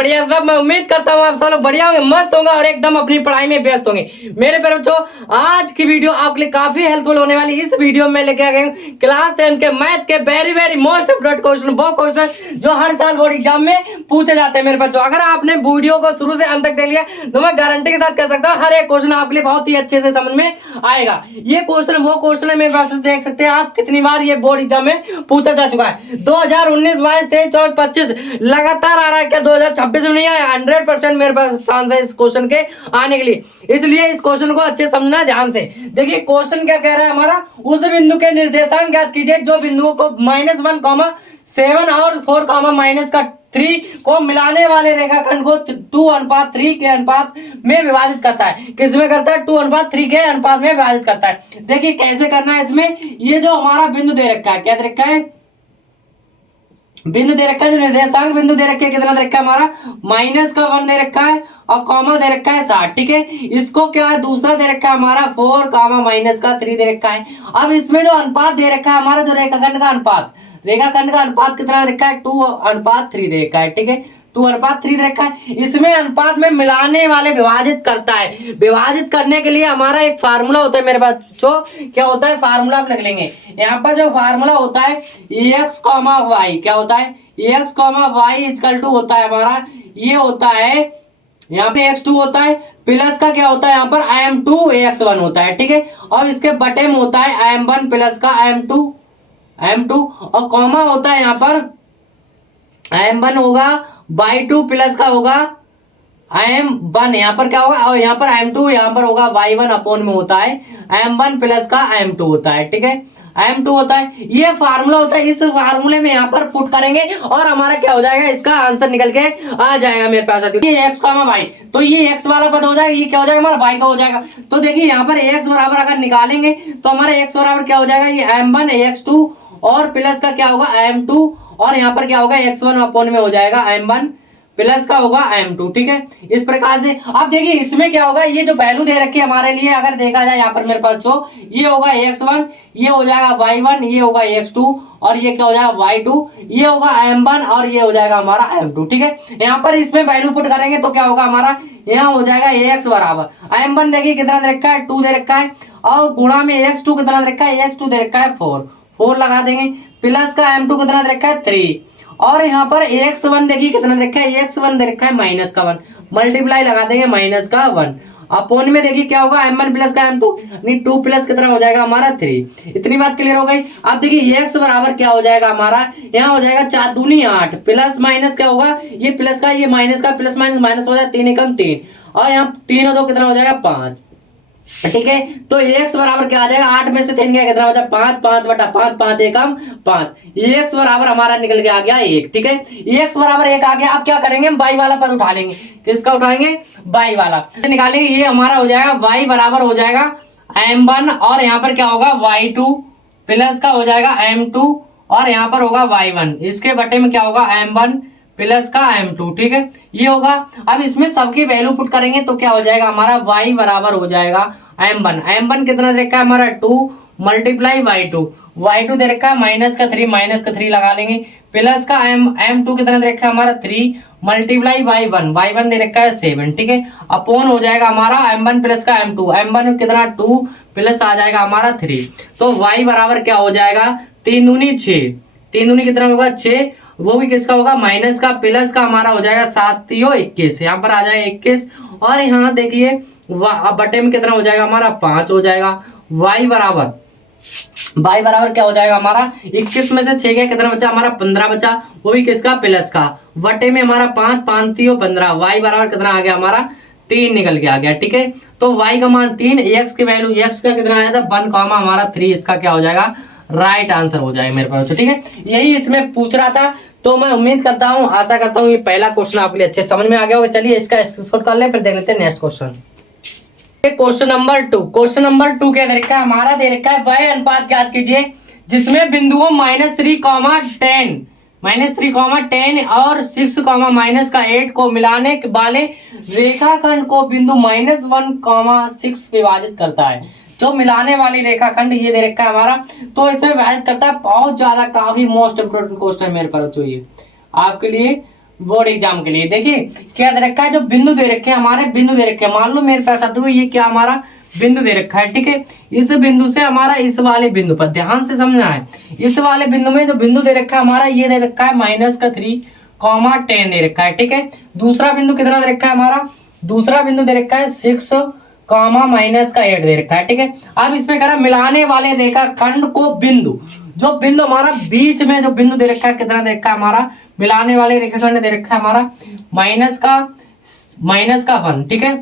बढ़िया सब। मैं उम्मीद करता हूँ आप सब लोग बढ़िया होंगे, मस्त होंगे और एकदम अपनी पढ़ाई में व्यस्त होंगे। मेरे प्यारे बच्चों, आज की वीडियो आपके लिए काफी हेल्पफुल होने वाली। इस वीडियो में लेके आ गए क्लास 10 के मैथ के वेरी मोस्ट इंपोर्टेंट क्वेश्चन, वो क्वेश्चन जो हर साल बोर्ड एग्जाम में पूछे जाते हैं। मेरे बच्चों, अगर आपने वीडियो को शुरू से अंत तक देख लिया तो मैं गारंटी के साथ कह सकता हूँ हर एक क्वेश्चन आपके लिए बहुत ही अच्छे से समझ में आएगा। ये क्वेश्चन वो क्वेश्चन है, मेरे पास देख सकते हैं आप कितनी बार ये बोर्ड एग्जाम में पूछा जा चुका है। 2019, 22, 23, 24, 25 लगातार आ रहा है। क्या 2026 में नहीं आया? 100% मेरे पास चांस है इस क्वेश्चन के आने के लिए, इसलिए इस क्वेश्चन को अच्छे समझना ध्यान से। देखिए क्वेश्चन क्या कह रहा है हमारा, उस बिंदु के निर्देशांक ज्ञात कीजिए जो बिंदुओं को -1, 7 और 4, -3 को मिलाने वाले रेखाखंड को 2:3 के अनुपात में विभाजित करता है। किसमें करता है? 2:3 के अनुपात में विभाजित करता है। देखिए कैसे करना है इसमें। ये जो हमारा बिंदु दे रखा है, क्या दे रखा है? बिंदु दे रखा है, जो निर्देशांक बिंदु दे रखे है, कितना दे रखा है हमारा? -1 दे रखा है और कॉमा दे रखा है 60। ठीक है, इसको क्या है दूसरा दे रखा है हमारा 4, -3 दे रखा है। अब इसमें जो अनुपात दे रखा है हमारा, जो रेखाखंड का अनुपात, रेखाखंड का अनुपात कितना दे रखा है? 2:3 दे रखा है। ठीक है, 2:3 दे रखा है। इसमें अनुपात में मिलाने वाले विभाजित करता है। विभाजित करने के लिए हमारा एक फार्मूला होता है मेरे पास जो क्या होता है, फार्मूला आप लिख लेंगे। यहाँ पर जो फार्मूला होता है x, y, क्या होता है? x, y इक्वल टू होता है हमारा, ये होता है यहाँ पे x2 होता है, प्लस का क्या होता है यहाँ पर m2 x1 होता है। ठीक है, और इसके बटे में होता है m1 प्लस का m2 और कॉमा होता है यहाँ पर m1 होगा y2 प्लस का होगा m1, यहाँ पर क्या होगा, और यहाँ पर m2, यहाँ पर होगा y1 अपॉन में होता है m1 प्लस का m2 होता है। ठीक है, m2 होता है, ये फार्मूला होता है। इस फार्मूले में यहाँ पर पुट करेंगे और हमारा क्या हो जाएगा, इसका आंसर निकल के आ जाएगा मेरे पास। ये x, y, तो ये x वाला पद हो जाएगा, ये क्या हो जाएगा हमारा y का हो जाएगा। तो देखिए यहाँ पर x बराबर अगर निकालेंगे तो हमारा x बराबर क्या हो जाएगा, ये m1 x2 और प्लस का क्या होगा m2, और यहाँ पर क्या होगा x1 अपॉन में हो जाएगा m1 प्लस का होगा m2। ठीक है, इस प्रकार से अब देखिए इसमें क्या होगा, ये जो वैल्यू दे रखी है हमारे लिए, अगर देखा जाए यहाँ पर मेरे पास जो ये होगा x1, ये हो जाएगा y1, ये होगा x2 और ये क्या हो जाएगा y2, ये होगा m1 और ये हो जाएगा हमारा m2। ठीक है, यहाँ पर इसमें वैल्यू पुट करेंगे तो क्या होगा हमारा, यहाँ हो जाएगा x बराबर m1 देखिए कितना दे रखा है 2 दे रखा है, और गुणा में x2 कितना दे रखा है, x2 दे रखा है 4 लगा देंगे, प्लस का m2 कितना दे रखा है 3, और यहाँ पर x1 देखिए कितना दे रखा है, x1 दे रखा है -1, मल्टीप्लाई लगा देंगे -1 अपोन में देखिए क्या होगा m1 प्लस का m2, यानी 2 प्लस कितना हो जाएगा हमारा 3। इतनी बात क्लियर हो गई। अब देखिए x बराबर क्या हो जाएगा हमारा, यहाँ हो जाएगा 4 दूनी 8, प्लस माइनस क्या होगा, ये प्लस का ये माइनस का प्लस माइनस हो जाएगा 3 एकम 3, और यहाँ 3 और 2 कितना हो जाएगा 5। ठीक है, तो x बराबर क्या आ जाएगा, 8 में से 3 गया कितना हो जाएगा 5, 5/5, 5 एकम 5, x बराबर हमारा निकल के आ गया 1। ठीक है, x बराबर 1 आ गया। अब क्या करेंगे, हम y वाला पद उठा लेंगे। किसका उठाएंगे, y वाला निकालेंगे। ये हमारा हो जाएगा y बराबर हो जाएगा m1 और यहाँ पर क्या होगा y2 प्लस का हो जाएगा m2 और यहाँ पर होगा y1, इसके बटे में क्या होगा m1 प्लस का m2। ठीक है, ये होगा। अब इसमें सबकी वैल्यू पुट करेंगे तो क्या हो जाएगा हमारा y बराबर हो जाएगा m1 कितना दे रखा है हमारा 2 मल्टीप्लाई y2 दे रखा है -3 लगा लेंगे, प्लस का m2 कितना दे रखा है हमारा 3 मल्टीप्लाई y1 दे रखा है 7। ठीक है, अपोन हो जाएगा हमारा m1 प्लस का m2 कितना 2 प्लस आ जाएगा हमारा 3, तो y बराबर क्या हो जाएगा 3 दूनी 6, 3 दूनी कितना होगा 6, वो भी किसका होगा माइनस का, प्लस का हमारा हो जाएगा 7 21, यहाँ पर आ जाएगा 21, और यहाँ देखिए बटे में कितना हो जाएगा हमारा 5 हो जाएगा। y बराबर क्या हो जाएगा हमारा 21 में से 6 गया कितना बचा हमारा 15 बचा, वो भी किसका प्लस का, बटे में हमारा 5 5 15, y बराबर कितना आ गया हमारा 3 निकल के आ गया। ठीक है, तो y का मान 3, x की वैल्यू x का कितना आया था 1, हमारा 3, इसका क्या हो जाएगा राइट आंसर हो जाएगा मेरे पास। ठीक है, यही इसमें पूछ रहा था, तो मैं उम्मीद करता हूँ, आशा करता हूँ ये पहला क्वेश्चन आपके लिए अच्छे समझ में आ गया होगा। चलिए इसका स्क्रीनशॉट कर लें, फिर देख लेते हैं नेक्स्ट क्वेश्चन। क्वेश्चन नंबर 2 क्या दे रखा है हमारा, दे रखा है वह अनुपात ज्ञात कीजिए जिसमें बिंदुओं -3, और 6, -8 को मिलाने वाले रेखाखंड को बिंदु -1, 6 विभाजित करता है। जो मिलाने वाली रेखाखंड ये दे रखा है हमारा, तो इसमें विभाजित करता है। बहुत ज्यादा काफी मोस्ट इंपोर्टेंट क्वेश्चन है मेरे पास, जो ये आपके लिए बोर्ड एग्जाम के लिए। देखिए क्या दे रखा है, जो बिंदु दे रखे हैं हमारे, बिंदु दे रखे हैं, मान लो मेरे पास आते हुए ये क्या हमारा बिंदु दे रखा है, ठीक है। इस बिंदु से हमारा इस वाले बिंदु पर ध्यान से समझना है, इस वाले बिंदु में जो बिंदु दे रखा है हमारा, ये दे रखा है -3, 10 दे रखा है, ठीक है। दूसरा बिंदु कितना दे रखा है हमारा, दूसरा बिंदु दे रखा है 6, -8 दे रखा है, ठीक है। अब इसमें कह रहा मिलाने वाले रेखाखंड को बिंदु, जो बिंदु हमारा बीच में जो बिंदु दे रखा है कितना दे रखा है हमारा, मिलाने वाले रेखाखंड दे रखा है हमारा -1, ठीक है,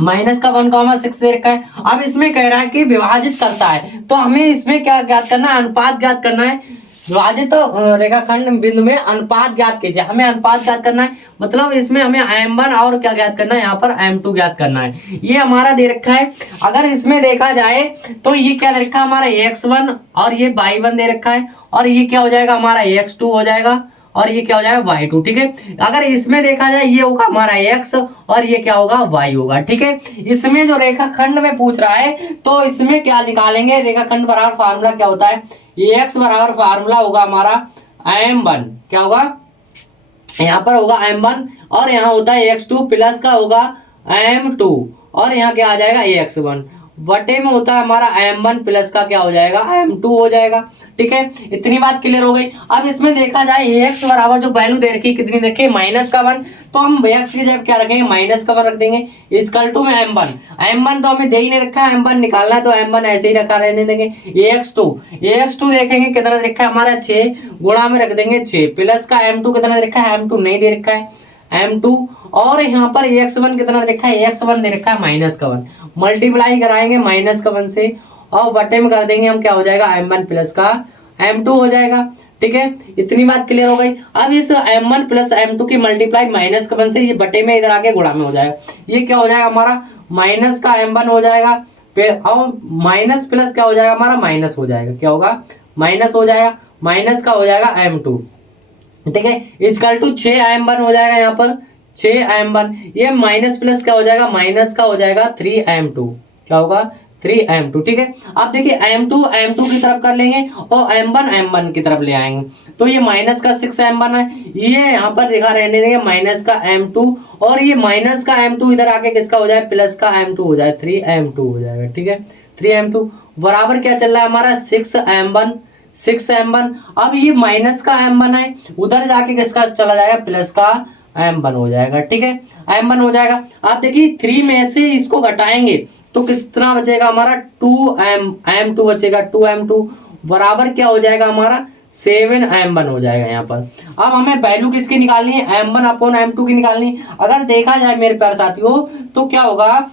-1, 6 दे रखा है। अब इसमें कह रहा है कि विभाजित करता है, तो हमें इसमें क्या ज्ञात करना है, अनुपात ज्ञात करना है। विभाजित रेखाखंड बिंदु में अनुपात ज्ञात कीजिए, हमें अनुपात ज्ञात करना है, मतलब इसमें हमें m1 और क्या ज्ञात करना है, यहाँ पर m2 ज्ञात करना है। ये हमारा दे रखा है। अगर इसमें देखा जाए तो ये क्या दे रखा है हमारा x1 और ये y1 दे रखा है, और ये क्या हो जाएगा हमारा x2 हो जाएगा, और ये क्या हो जाएगा y2, ठीक है। अगर इसमें देखा जाए ये होगा हमारा x और ये क्या होगा y होगा, ठीक है। इसमें जो रेखाखंड में पूछ रहा है तो इसमें क्या निकालेंगे, रेखाखंड बराबर फार्मूला क्या होता है, x बराबर फार्मूला होगा हमारा m1, क्या होगा यहाँ पर होगा m1, और यहाँ होता है x2 प्लस का होगा m2, और यहाँ क्या आ जाएगा x1 बटे में होता है हमारा m1 प्लस का क्या हो जाएगा m2 हो जाएगा, ठीक है। इतनी बात क्लियर हो गई। अब इसमें देखा जाए x बराबर जो वैल्यू दे रखी है कितनी देखिए -1, तो हम x की जगह क्या रखेंगे -1 रख देंगे, इक्वल टू में m1 तो हमें दे ही नहीं रखा है, m1 निकालना है तो m1 ऐसे ही रखा रहने देंगे। x2 देखेंगे कितना दे रखा है हमारा 6, गुणा में रख देंगे 6, प्लस का m2 कितना दे रखा है, m2 नहीं दे रखा है m2, और यहाँ पर x1 कितना दे रखा है, x1 दे रखा है -1, मल्टीप्लाई कराएंगे -1 से और बटे में कर देंगे हम, क्या हो जाएगा m1 प्लस का m2 हो जाएगा, ठीक है। इतनी बात क्लियर हो गई। अब इस m1 प्लस m2 की मल्टीप्लाई -1 से ये बटे में इधर आके गुणा में हो जाएगा, ये क्या हो जाएगा हमारा माइनस का m1 हो जाएगा, फिर और माइनस प्लस क्या हो जाएगा हमारा माइनस हो जाएगा, क्या होगा माइनस हो जाएगा, माइनस का हो जाएगा m2, ठीक है, इक्वल टू 6m1 हो जाएगा, यहाँ पर 6m1, ये माइनस प्लस क्या हो जाएगा, माइनस का हो जाएगा 3m2, क्या होगा 3m2, ठीक है। अब देखिए m2 की तरफ कर लेंगे और m1 की तरफ ले आएंगे, तो ये माइनस का 6m1 है, ये यहाँ पर लिखा रहने देंगे माइनस का m2, और ये माइनस का m2 इधर आके किसका हो जाए, प्लस का m2 हो जाए, 3m2 हो जाएगा, ठीक है। 3m2 बराबर क्या चल रहा है हमारा 6m1। अब ये माइनस का m1 है, उधर जाके किसका चला जाएगा, प्लस का m1 हो जाएगा, ठीक है, m1 हो जाएगा। आप देखिए 3 में से इसको घटाएंगे तो कितना बचेगा हमारा 2m2 बचेगा, 2m2 बराबर क्या हो जाएगा हमारा 7m1 हो जाएगा यहाँ पर। अब हमें वैल्यू किसकी निकालनी है, m1/m2 की निकालनी है। अगर देखा जाए मेरे प्यारे साथियों तो क्या होगा,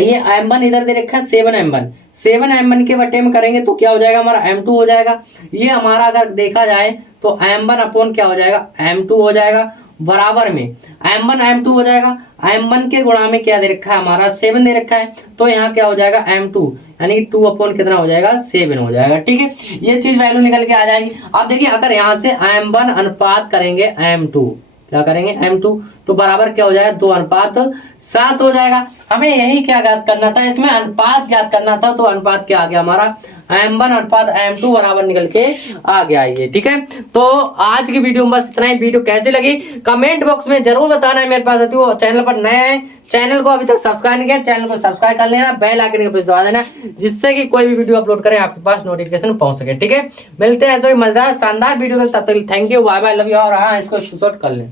ये m1 इधर दे रखा है 7m1 के बटे में करेंगे तो क्या हो जाएगा हमारा m2 हो जाएगा। ये हमारा अगर देखा जाए तो m1 क्या हो जाएगा m2 हो जाएगा, बराबर में m1 हो जाएगा, m1 के गुणा में क्या दे रखा है हमारा 7 दे रखा है, तो यहाँ क्या हो जाएगा m2 यानी 2 कितना हो जाएगा 7 हो जाएगा, ठीक है। ये चीज वैल्यू निकल के आ जाएगी। अब देखिए अगर यहाँ से m1 अनुपात करेंगे m2, क्या करेंगे m2, तो बराबर क्या हो जाएगा 2:7 हो जाएगा। हमें यही क्या ज्ञात करना था, इसमें अनुपात ज्ञात करना था, तो अनुपात क्या आ गया हमारा m1/m2 बराबर निकल के आ गया ये, ठीक है। तो आज की वीडियो में बस इतना ही। वीडियो कैसी लगी कमेंट बॉक्स में जरूर बताना है। मेरे पास चैनल पर नए हैं, चैनल को अभी तक सब्सक्राइब नहीं किया, चैनल को सब्सक्राइब कर लेना, बेल आइकन को प्रेस दबा देना, जिससे कि कोई भी वीडियो अपलोड करें आपके पास नोटिफिकेशन पहुंच सके, ठीक है। मिलते हैं ऐसे मजेदार शानदार वीडियो के, तब तक thank you, bye bye, love you. और हाँ, इसको शॉर्ट कर लें।